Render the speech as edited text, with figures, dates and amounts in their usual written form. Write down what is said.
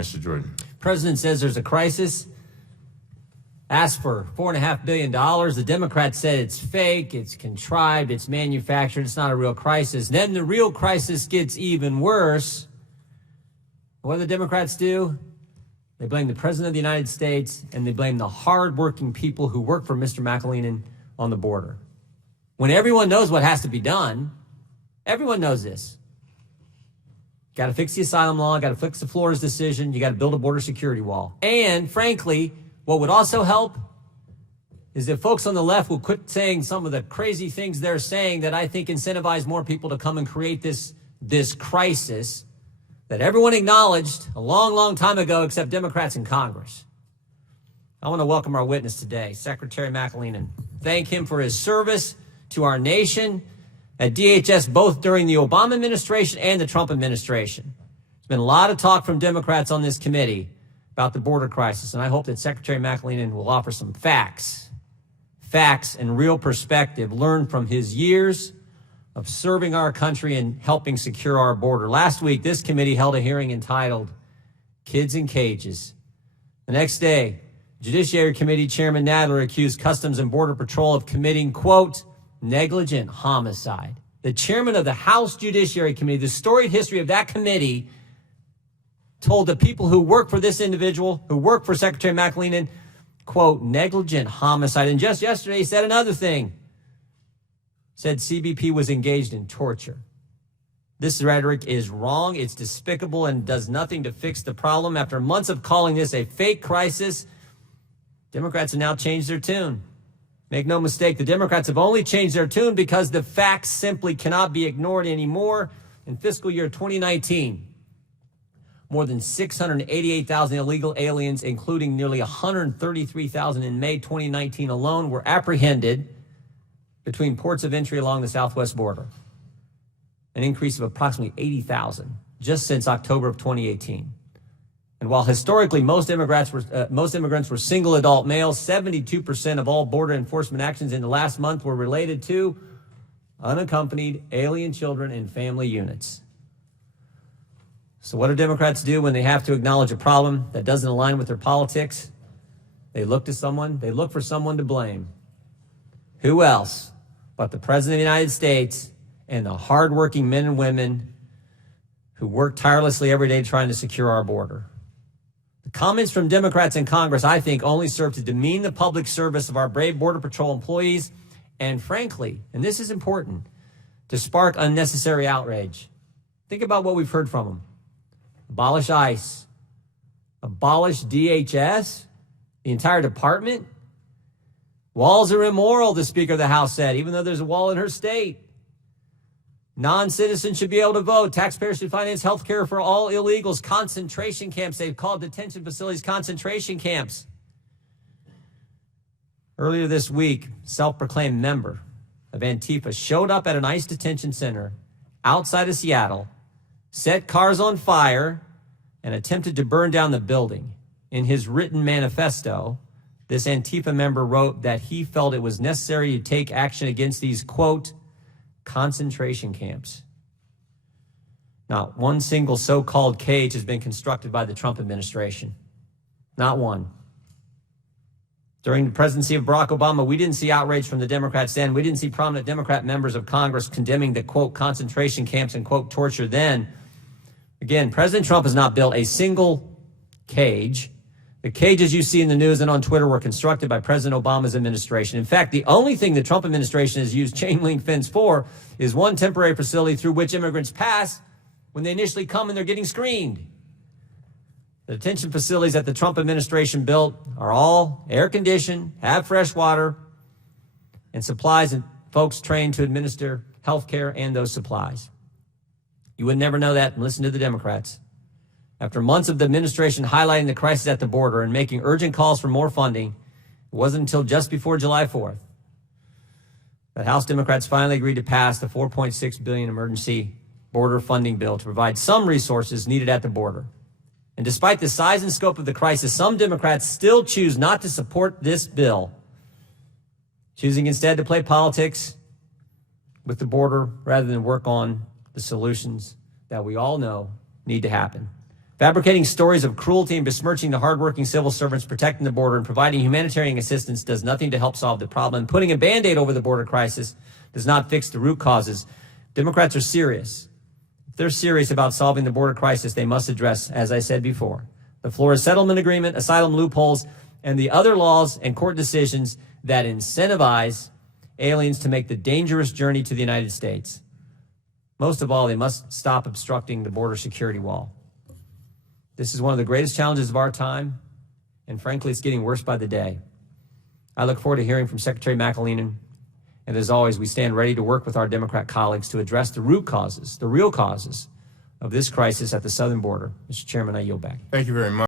Mr. Jordan. President says there's a crisis. Asked for $4.5 billion. The Democrats said it's fake, it's contrived, it's manufactured, it's not a real crisis. Then the real crisis gets even worse. What do the Democrats do? They blame the President of the United States, and they blame the hardworking people who work for Mr. McAleenan on the border. When everyone knows what has to be done, everyone knows this. Got to fix the asylum law, got to fix the Flores decision, you got to build a border security wall. And frankly, what would also help is if folks on the left will quit saying some of the crazy things they're saying that I think incentivize more people to come and create this crisis that everyone acknowledged a long, long time ago except Democrats in Congress. I want to welcome our witness today, Secretary McAleenan. Thank him for his service to our nation at DHS, both during the Obama administration and the Trump administration. There's been a lot of talk from Democrats on this committee about the border crisis, and I hope that Secretary McAleenan will offer some facts and real perspective learned from his years of serving our country and helping secure our border. Last week, this committee held a hearing entitled Kids in Cages. The next day, Judiciary Committee Chairman Nadler accused Customs and Border Patrol of committing, quote, negligent homicide. The chairman of the House Judiciary Committee, the storied history of that committee, told the people who work for this individual, who work for Secretary McAleenan, quote, negligent homicide. And just yesterday, he said another thing. Said CBP was engaged in torture. This rhetoric is wrong. It's despicable and does nothing to fix the problem. After months of calling this a fake crisis, Democrats have now changed their tune. Make no mistake, the Democrats have only changed their tune because the facts simply cannot be ignored anymore. In fiscal year 2019, more than 688,000 illegal aliens, including nearly 133,000 in May 2019 alone, were apprehended between ports of entry along the southwest border, an increase of approximately 80,000 just since October of 2018. And while historically most immigrants were single adult males, 72% of all border enforcement actions in the last month were related to unaccompanied alien children and family units. So what do Democrats do when they have to acknowledge a problem that doesn't align with their politics? They look for someone to blame. Who else but the President of the United States and the hardworking men and women who work tirelessly every day trying to secure our border? The comments from Democrats in Congress, I think, only serve to demean the public service of our brave Border Patrol employees and, frankly, and this is important, to spark unnecessary outrage. Think about what we've heard from them. Abolish ICE. Abolish DHS. The entire department. Walls are immoral, the Speaker of the House said, even though there's a wall in her state. Non-citizens should be able to vote. Taxpayers should finance health care for all illegals. Concentration camps. They've called detention facilities concentration camps. Earlier this week, self-proclaimed member of Antifa showed up at an ICE detention center outside of Seattle, set cars on fire, and attempted to burn down the building. In his written manifesto, this Antifa member wrote that he felt it was necessary to take action against these, quote, concentration camps. Not one single so-called cage has been constructed by the Trump administration. Not one. During the presidency of Barack Obama, we didn't see outrage from the Democrats then. We didn't see prominent Democrat members of Congress condemning the, quote, concentration camps and, quote, torture then. Again, President Trump has not built a single cage. The cages you see in the news and on Twitter were constructed by President Obama's administration. In fact, the only thing the Trump administration has used chain link fence for is one temporary facility through which immigrants pass when they initially come and they're getting screened. The detention facilities that the Trump administration built are all air-conditioned, have fresh water, and supplies and folks trained to administer health care and those supplies. You would never know that and listen to the Democrats. After months of the administration highlighting the crisis at the border and making urgent calls for more funding, it wasn't until just before July 4th that House Democrats finally agreed to pass the $4.6 billion emergency border funding bill to provide some resources needed at the border. And despite the size and scope of the crisis, some Democrats still choose not to support this bill, choosing instead to play politics with the border rather than work on the solutions that we all know need to happen. Fabricating stories of cruelty and besmirching the hardworking civil servants protecting the border and providing humanitarian assistance does nothing to help solve the problem. And putting a Band-Aid over the border crisis does not fix the root causes. Democrats are serious. If they're serious about solving the border crisis, they must address, as I said before, the Florida Settlement Agreement, asylum loopholes, and the other laws and court decisions that incentivize aliens to make the dangerous journey to the United States. Most of all, they must stop obstructing the border security wall. This is one of the greatest challenges of our time, and frankly, it's getting worse by the day. I look forward to hearing from Secretary McAleenan, and as always, we stand ready to work with our Democrat colleagues to address the root causes, the real causes of this crisis at the southern border. Mr. Chairman, I yield back. Thank you very much.